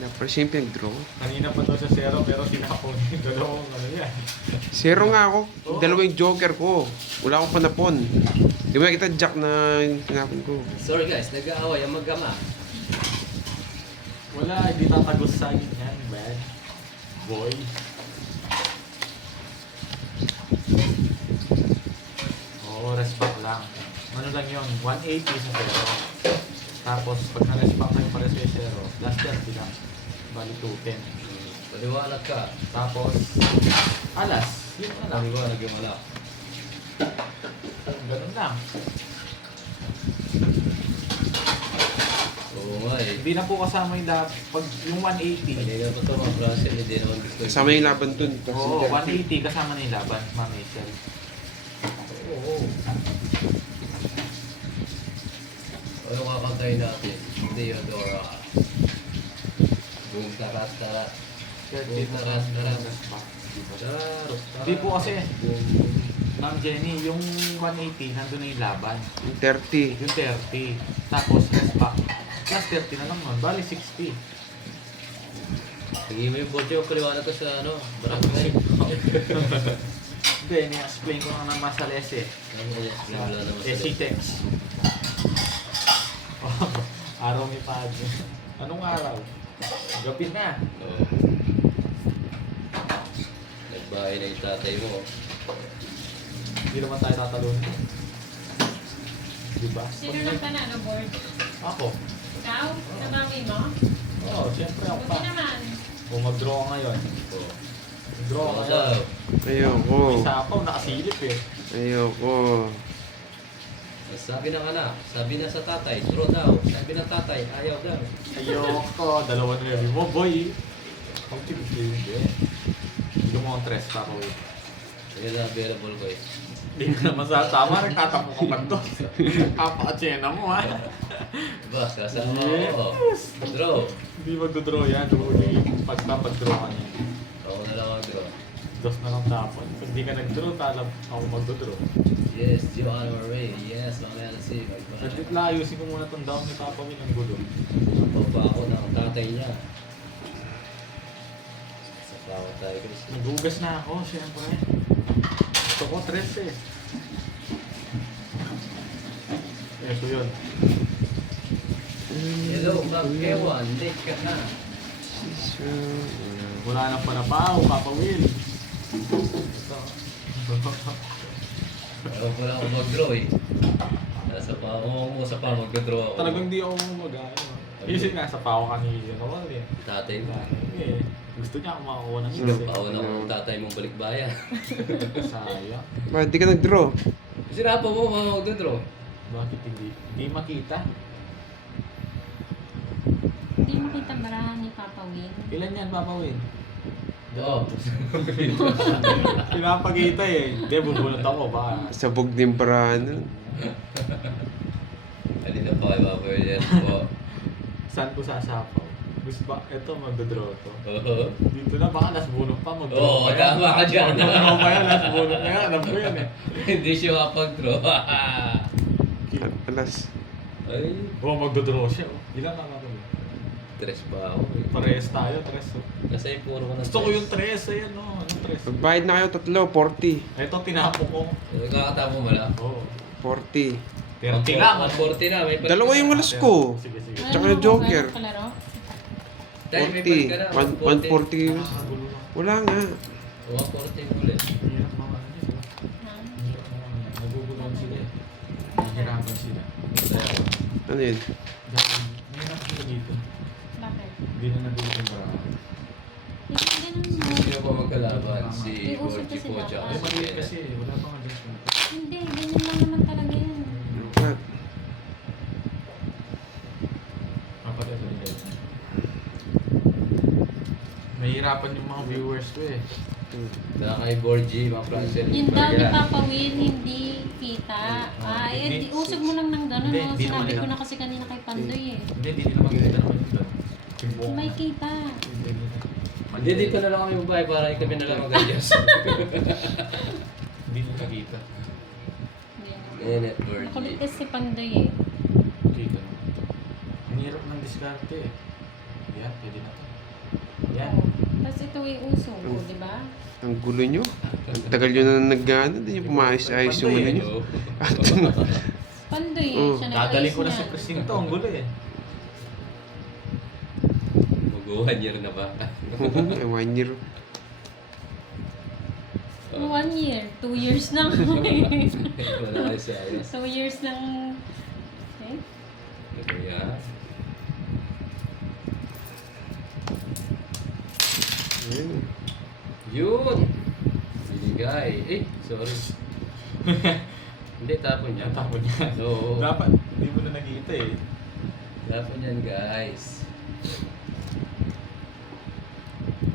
Simple draw. Kanina pa daw sa zero pero sinapon yung dalawang ano yan. Zero nga ako. Dalawang joker ko. Wala akong panapon. Di ba kita jack na hinapon ko? Sorry guys, nag-aaway ang magkama. Wala, hindi tatagos sa akin yan, bad boy. Oo, respect lang. Ano lang yun, 180 sa zero. Tapos pag na-respect kayo pala sa zero, last 30 lang. Bali 210. Paliwanag ka. Tapos, alas. Yun na lang. Paliwanag yung wala. Ganun lang. Oo nga eh. Hindi na po kasama yung pag yung 180. Kanina pa ito mga Brazil, hindi naman gusto. Kasama yung laban dun. Oo, 180 kasama na yung laban, Ma'am Rachel. Oo. Ano kakantayin natin? Theodora. Boom, taras, taras. Boom, taras, taras. Taras. Hindi po kasi, Ma'am Jenny, yung 180, nandun na yung laban. Yung 30. Yung 30. Tapos, respect. Plus 30 na lang nun. Bali, 60. Sige mo yung bote, paliwanag ko sa ano, barangay. Hindi, ni-explain ko lang naman sa lese. Wala naman sa SC-Tex. Araw ni Padre. Anong araw? Gabi na. Oo. Nagbahay na yung tatay mo. Hindi naman tayo tatalon. Diba? Sino lang panalo board? Ako. Ikaw? Sa mami mo? Oo, siyempre ako pa. Buti naman. O mag-draw ka ngayon. Oo. Mag-draw ka Oo, ngayon. Ayoko. May sapaw, nakasilip eh. Ayoko. sabi ng anak, sabi na sa tatay, draw daw. Sabi ng tatay, ayaw daw. Ayoko, dalawa na yun mo, boy. Ang hindi. Hindi mo ang tres pa ko eh. Ayun na available ko eh. Hindi ka naman sasama, nagtatapo ka pa doon. Kapakatsena mo ha. Diba, kasama Yes. ako. Draw. Hindi magdodraw yan, huli. Pagpapag-draw ka niya. Ako na lang ang draw. Dos na lang tapon. Pag di ka nag-draw, talab ako magdodraw. Yes, Johan Murray. Yes, mamaya na si Saglit lang, ayusin ko muna itong down ni Papa Will ang gulo. Papa ako ng tatay niya. Sa bawat tayo guys. Nagugas na ako, siyempre. Gusto ko, tres eh. Ito yun. Hello, Bob Kewan. Late ka na. Wala nang panapaw, Papa Will. Ito. Wala akong mag-draw eh. Nasa pa ako sa pa mag-draw ako. Talagang di ako mag-ano. Isip nga sa pao kanina. Nawal eh. Tatay mo. Eh, gusto niya ako makakuha ng Ikaw isa. pauna kong tatay mong balikbayan. Sayang. Bakit di ka nag-draw? Sinapa mo mga mag-draw. Bakit hindi? Hindi makita. Hindi makita barahan ni Papa Will. Ilan yan, Papa Win? Oo. Pinapakita eh. Hindi, bubunot ako. Baka. Sabog din paraan. Halina pa kay Papa William po. Saan ko sasapaw? Gusto ba? Ito, magdodraw to. Oo. Dito na, baka nasbunot pa. Magdraw Oo, pa yan. tama ka dyan. Magdraw pa yan, nasbunot na yan. Alam ko yan eh. Hindi siya makapag-draw. Alas. Ay, Oo, magdodraw siya. Oh. Ilan ka natin? tres ba ako eh. Parehas tayo, tres. Oh. Kasi puro ko na Gusto ko yung tres. Ayan o, anong tres? Magbayad na kayo tatlo, 40. Ito, tinapo ko. Kakatama mo lang. Oo. 40. 30 lang. Mag 40 na. May palit Dalawa ka na. yung alas ko. Sige, sige. Tsaka yung Joker. Ano kalaro? Dahil may palit ka na. 40. 140. Nakakagulo na. Wala nga. 140 ulit. Hirap mga ano yun. Ha? Hirap mga ano. Naguguluhan sila eh. Nahihirapan sila. Ano yun? Dahil, mahirap sila dito. Bakit? Hindi na nandito yung barang. Hindi ganun mo. Sino pa magkalaban? Si May uso Gorgie kasi po dapat. tsaka Ay, si maliit Kenneth. kasi. Wala pang adjustment. Hindi, ganyan lang naman talaga yan. What? Kapatid ko nila. Nahihirapan yung mga viewers ko eh. Kaya kay Gorgie, mga Francel. Yun daw ni Papa Will, hindi kita. Ay, Hindi. usog mo lang ng gano'n. Hindi, No? hindi Sinabi naman ko yan. na kasi kanina kay Pandoy eh. Hindi, hindi nila magkikita naman yung doon. Yung buong. May kita. Hindi, dito na lang kami babae para kami na lang mag-adjust. Hindi nila kita. Hindi. Kenneth Makulit Gorgie. kasi si Pandoy eh. Kita naman. Ang hirap ng diskarte eh. Yan, pwede na to. Yan. Tapos ito yung uso ko, di ba? Ang gulo nyo. Ang tagal nyo na nag-ano, hindi nyo pumayos-ayos yung ano nyo. Oo. Pandoy eh. Oh. Siya Dadaling ko na niyan. si Presinto, ang gulo eh. Mag-1 year na ba? 1 year. 1 year. 2 years lang. Wala kayo sa ayos. 2 years lang. Eh? Ito yan. Ayun. Yun! Binigay. Eh, sorry. Hindi, tapon yan. Tapon yan. Oo. Dapat, hindi mo na nakikita eh. Tapon yan, guys.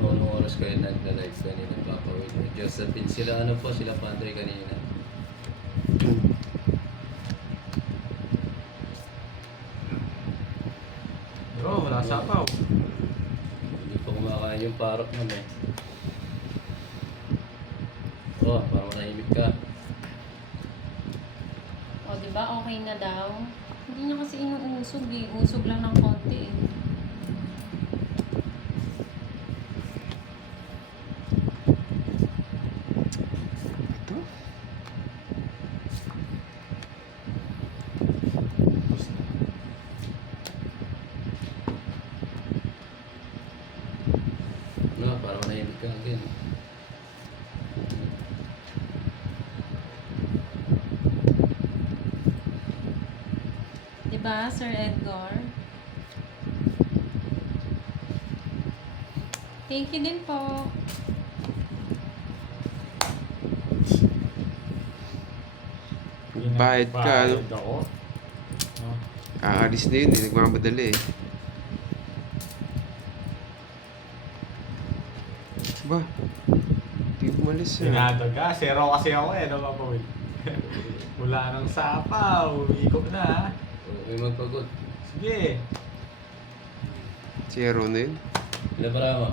Anong oras kayo nagla-live kanina, Papa Will? Josephine, sila ano po, sila Pandoy kanina. Bro, wala sapaw. Hindi pa kumakain yung parok nun eh. Oh, parang manahimik ka. O, di ba? Okay na daw. Hindi niya kasi inuusog eh. Usog lang ng konti eh. Ito? Tapos na. Ano, parang manahimik ka again. Di ba, Sir Edgar? Thank you din po. Bayad ka, ano? Bayad ako. No? Aalis na yun eh, nagmamadali eh. Ba? Di umalis ah. Dinadaga. Zero kasi ako eh, no, Papa Will? Wala nang sapaw. Ikot na. Okay, magpagod. Sige. Zero na yun. Ilan para mo?